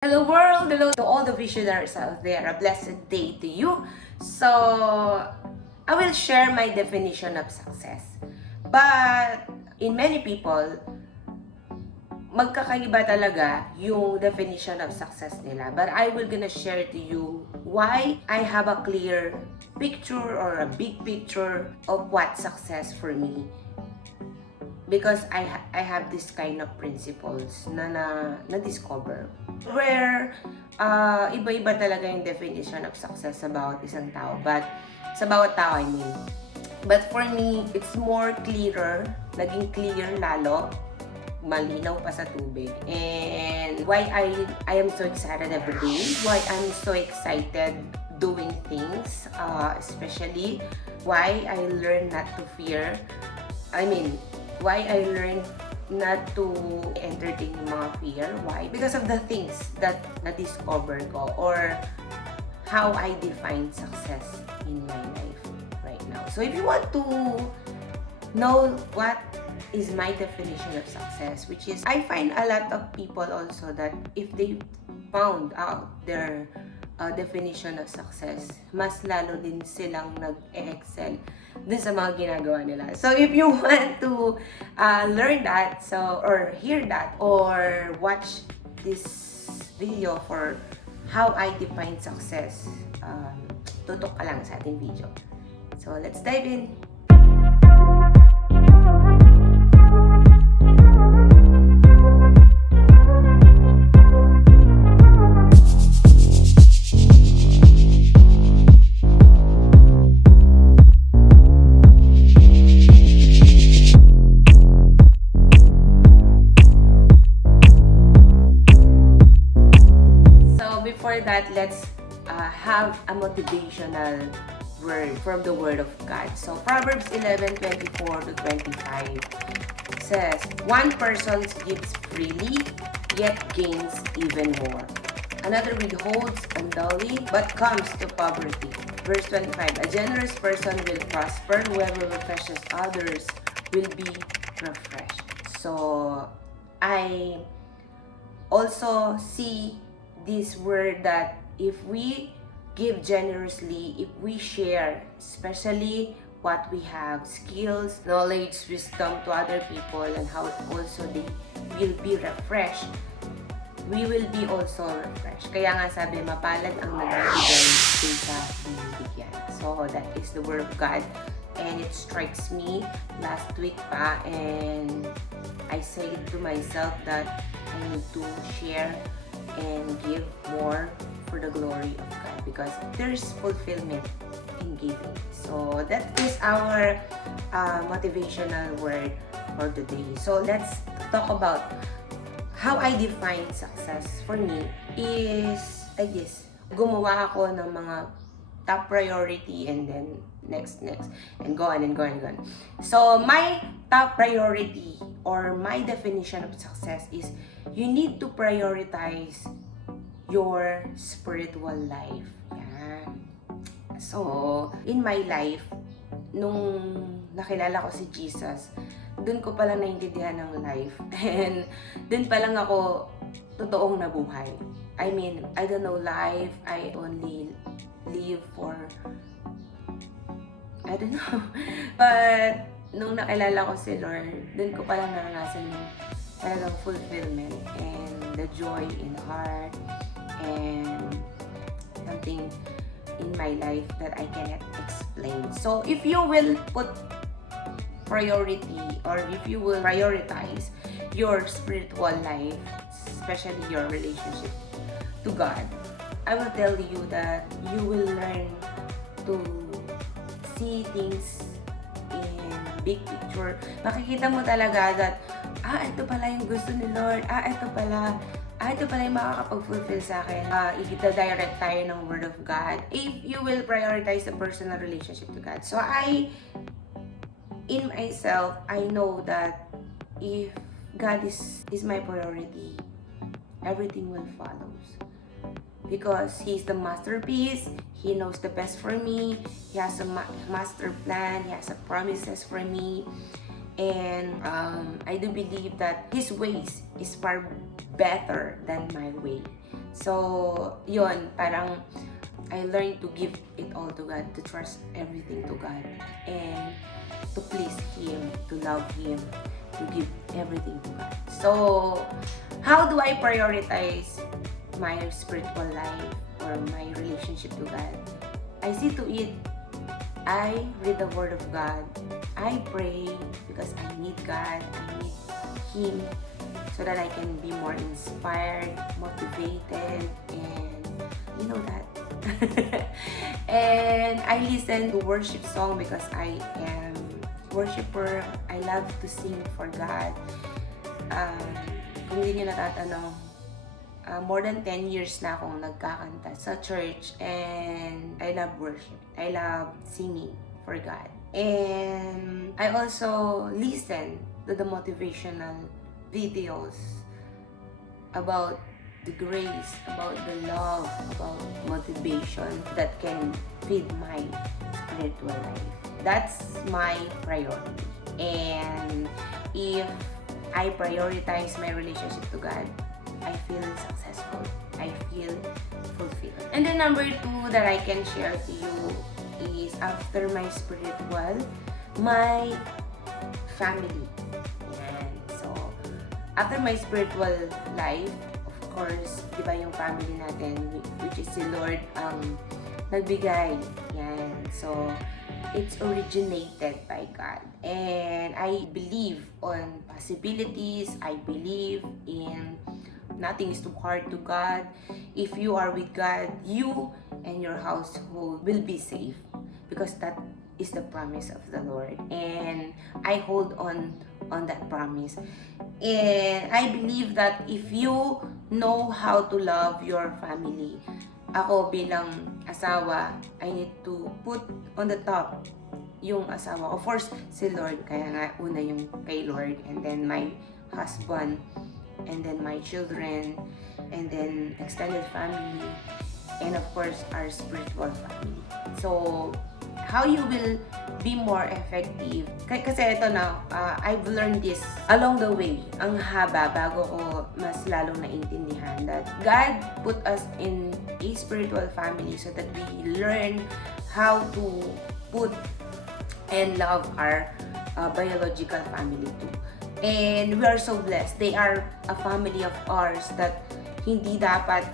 Hello world! Hello to all the visionaries out there. A blessed day to you. So, I will share my definition of success. But, in many people, magkakaiba talaga yung definition of success nila. But I will gonna share to you why I have a clear picture or a big picture of what success for me. Because I have this kind of principles na discover where iba-iba talaga yung definition of success about isang tao, but sa bawat tao I mean. But for me, it's more clearer, naging clear lalo, malinaw pa sa tubig. And why I am so excited every day, why I'm so excited doing things, especially why I learn not to fear, why I learned not to entertain yung mga fear. Why? Because of the things that na-discover ko or how I define success in my life right now. So if you want to know what is my definition of success, which is, I find a lot of people also that if they found out their definition of success, mas lalo din silang nag-excel dun sa mga ginagawa nila. So if you want to learn that, or hear that, or watch this video for how I define success, tutok ka lang sa ating video. So let's dive in. Before that, let's have a motivational word from the Word of God. So Proverbs 11:24 to 25 says, "One person gives freely, yet gains even more. Another withholds unduly, but comes to poverty." Verse 25, "A generous person will prosper. Whoever refreshes others will be refreshed." So I also see this word that if we give generously, if we share, especially what we have, skills, knowledge, wisdom to other people, and how also they will be refreshed, we will be also refreshed. Kaya nga sabi, mapalad ang nagbibigay kaysa binibigyan. So that is the word of God, and it strikes me last week pa, and I say to myself that I need to share and give more for the glory of God, because there's fulfillment in giving. So that is our motivational word for today. So let's talk about how I define success. For me is like this. Gumawa ako ng mga top priority, and then next, and go on and go on and go on. So my top priority or my definition of success is you need to prioritize your spiritual life. Yan. So, in my life, nung nakilala ko si Jesus, dun ko palang naintindihan ng life. And dun palang ako totoong nabuhay. I mean, I don't know life. I only live for, I don't know. But nung nakilala ko si Lord, dun ko palang naranasan yung talagang fulfillment and the joy in heart and something in my life that I cannot explain. So if you will put priority, or if you will prioritize your spiritual life, especially your relationship to God, I will tell you that you will learn to see things in big picture. Makikita mo talaga that ito pala yung gusto ni Lord. Ito pala yung makakapag-fulfill sa akin. I-direct tayo ng Word of God if you will prioritize the personal relationship to God. So in myself, I know that if God is my priority, everything will follow. Because He's the masterpiece, He knows the best for me, He has a master plan, He has a promises for me. And I do believe that His ways is far better than my way. So, yun, parang I learned to give it all to God, to trust everything to God, and to please Him, to love Him, to give everything to God. So, how do I prioritize my spiritual life or my relationship to God? I see to it, I read the Word of God, I pray because I need God, I need Him, so that I can be more inspired, motivated, and you know that. And I listen to worship song because I am worshiper. I love to sing for God. Kung hindi nyo natatanong, more than 10 years na akong nagkakanta sa church, and I love worship. I love singing for God. And I also listen to the motivational videos about the grace, about the love, about motivation that can feed my spiritual life. That's my priority. And if I prioritize my relationship to God, I feel successful. I feel fulfilled. And then number 2 that I can share to you is after my spiritual, my family. Yan. So, after my spiritual life, of course, di ba yung family natin, which is si Lord, nagbigay. Yan. So, it's originated by God. And I believe on possibilities. I believe in nothing is too hard to God. If you are with God, you and your household will be safe, because that is the promise of the Lord. And I hold on that promise. And I believe that if you know how to love your family, ako bilang asawa, I need to put on the top yung asawa ko. Of course, si Lord. Kaya nga, una yung kay Lord, and then my husband, and then my children, and then extended family, and of course, our spiritual family. So, how you will be more effective? Kasi ito na, I've learned this along the way. Ang haba bago ko mas lalong naintindihan that God put us in a spiritual family so that we learn how to put and love our biological family too. And we are so blessed. They are a family of ours that hindi dapat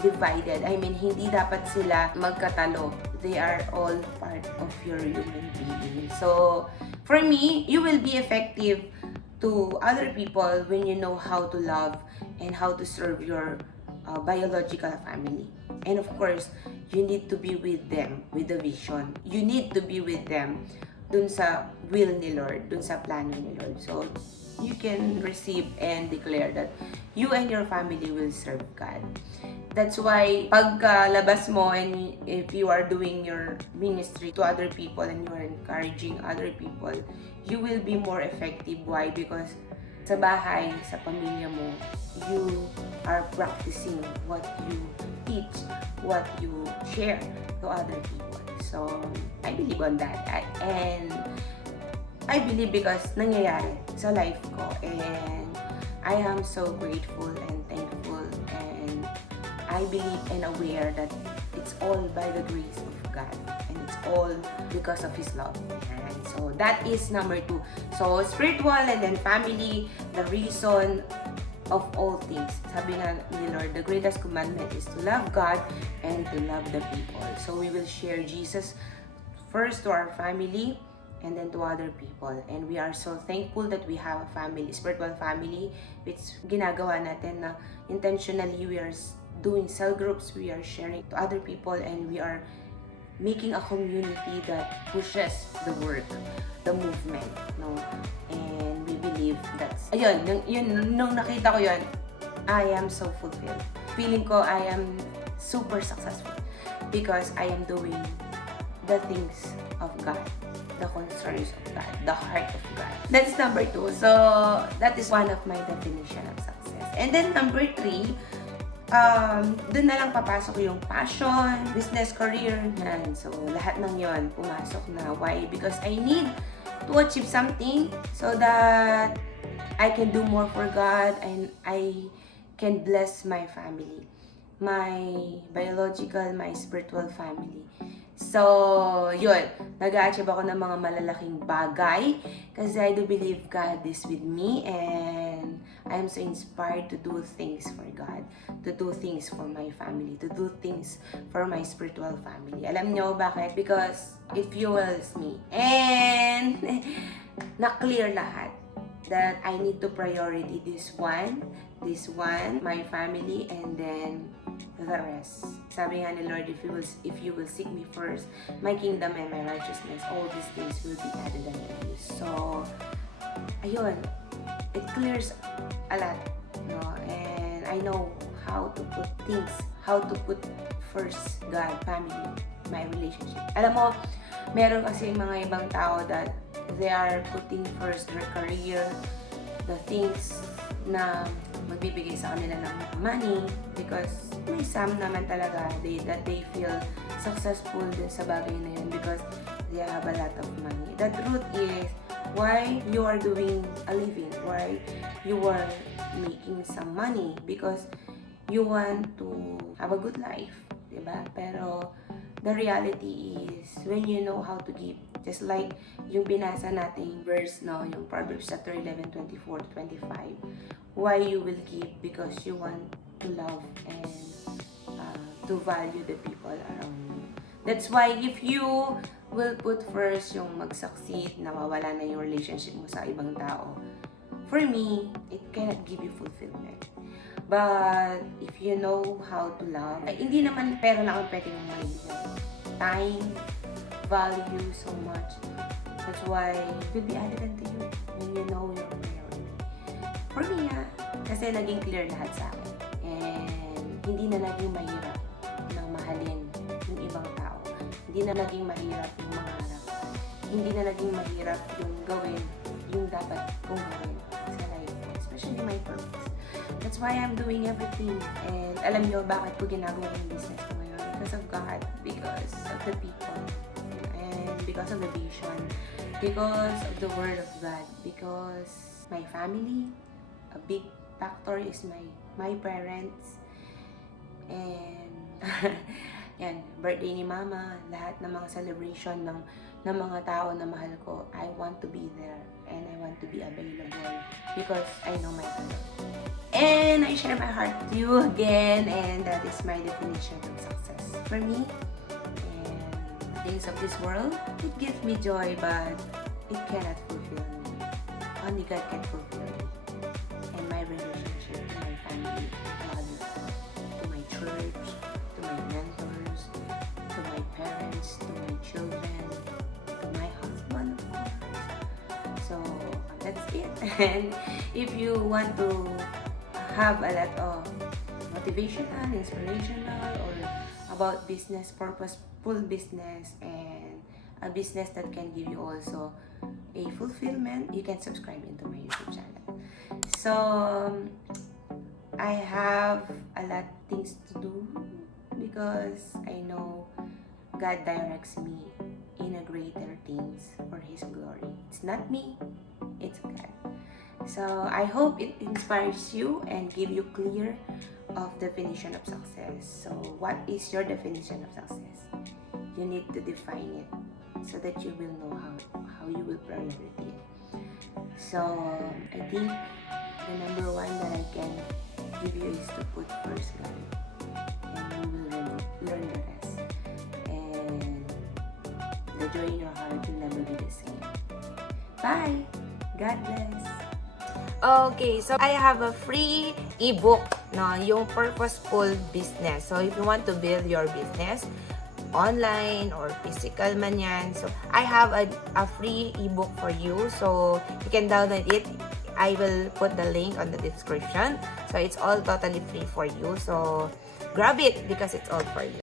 divided. I mean, hindi dapat sila magkatalo. They are all part of your human being. So, for me, you will be effective to other people when you know how to love and how to serve your biological family. And of course, you need to be with them with the vision. You need to be with them dun sa will ni Lord, dun sa plano ni Lord. So, you can receive and declare that you and your family will serve God. That's why pagkalabas mo, and if you are doing your ministry to other people and you are encouraging other people, you will be more effective. Why? Because sa bahay, sa pamilya mo, you are practicing what you teach, what you share to other people. So, I believe on that. And I believe because nangyayari sa life ko, and I am so grateful and thankful, and I believe and aware that it's all by the grace of God, and it's all because of His love. And so that is number 2. So spiritual and then family, the reason of all things. Sabi nga ni Lord, the greatest commandment is to love God and to love the people. So we will share Jesus first to our family, and then to other people. And we are so thankful that we have a family, spiritual family, which ginagawa natin na intentionally we are doing cell groups, we are sharing to other people, and we are making a community that pushes the work, the movement, no? And we believe that's, ayun, nung nakita ko yun, I am so fulfilled. Feeling ko I am super successful because I am doing the things of God, the concerns of God, the heart of God. That's number 2. So, that is one of my definition of success. And then number 3, dun na lang papasok yung passion, business, career, yan. So, lahat ng yon pumasok na. Why? Because I need to achieve something so that I can do more for God and I can bless my family. my biological, my spiritual family. So, yun, nag-a-achieve ako ng mga malalaking bagay kasi I do believe God is with me and I am so inspired to do things for God, to do things for my family, to do things for my spiritual family. Alam nyo bakit? Because it fuels me. And na-clear lahat that I need to priority this one, my family, and then the rest. Sabi nga ni Lord, if you will seek me first, my kingdom and my righteousness, all these things will be added unto you. So, ayun, it clears a lot, no? And I know how to put things, how to put first God, family, my relationship. Alam mo, meron kasi mga ibang tao that they are putting first their career, the things na magbibigay sa kanila ng money, because may some naman talaga that they feel successful din sa bagay na yun because they have a lot of money. The truth is, why you are doing a living, why you are making some money, because you want to have a good life, diba? Pero the reality is, when you know how to give, just like yung binasa nating verse, no, yung Proverbs chapter 11:24-25, why you will give? Because you want to love and to value the people around you. That's why if you will put first yung mag-succeed, na mawala na yung relationship mo sa ibang tao, for me, it cannot give you fulfillment. But if you know how to love, hindi naman pera lang ang pwede mong maibigay. Time, value so much. That's why it will be added unto you when you know your priority. For me, kasi naging clear lahat sa akin. And hindi na naging mahirap na mahalin yung ibang tao. Hindi na naging mahirap yung mangarap. Hindi na naging mahirap yung gawin yung dapat kong gawin sa life, especially my purpose. That's why I'm doing everything. And alam nyo bakit ko ginagawa yung business ko ngayon? Because of God, because of the people, and because of the vision, because of the Word of God, because my family, a big factor is my parents, and yan, birthday ni Mama, lahat ng mga celebration ng mga tao na mahal ko, I want to be there and I want to be available because I know my God. And I share my heart to you again, and that is my definition of success for me. And things of this world, it gives me joy, but it cannot fulfill me. Only God can fulfill me. And my relationship to my family, to others, to my church, to my mentors, to my parents, to my children, to my husband, of course. So, that's it. And if you want to have a lot of motivational, inspirational, or about business, purposeful business, and a business that can give you also a fulfillment, you can subscribe into my YouTube channel. So, I have a lot of things to do because I know God directs me in a greater things for His glory. It's not me, it's God. So, I hope it inspires you and give you clear of definition of success. So, what is your definition of success? You need to define it so that you will know how you will priority it. So, I think the number one that I can give you is to put first God, and you will learn the rest. And the joy in your heart will never be the same. Bye! God bless! Okay, so I have a free ebook, no, yung Purposeful Business. So if you want to build your business, online or physical man yan, so I have a free ebook for you. So you can download it. I will put the link on the description. So it's all totally free for you. So grab it because it's all for you.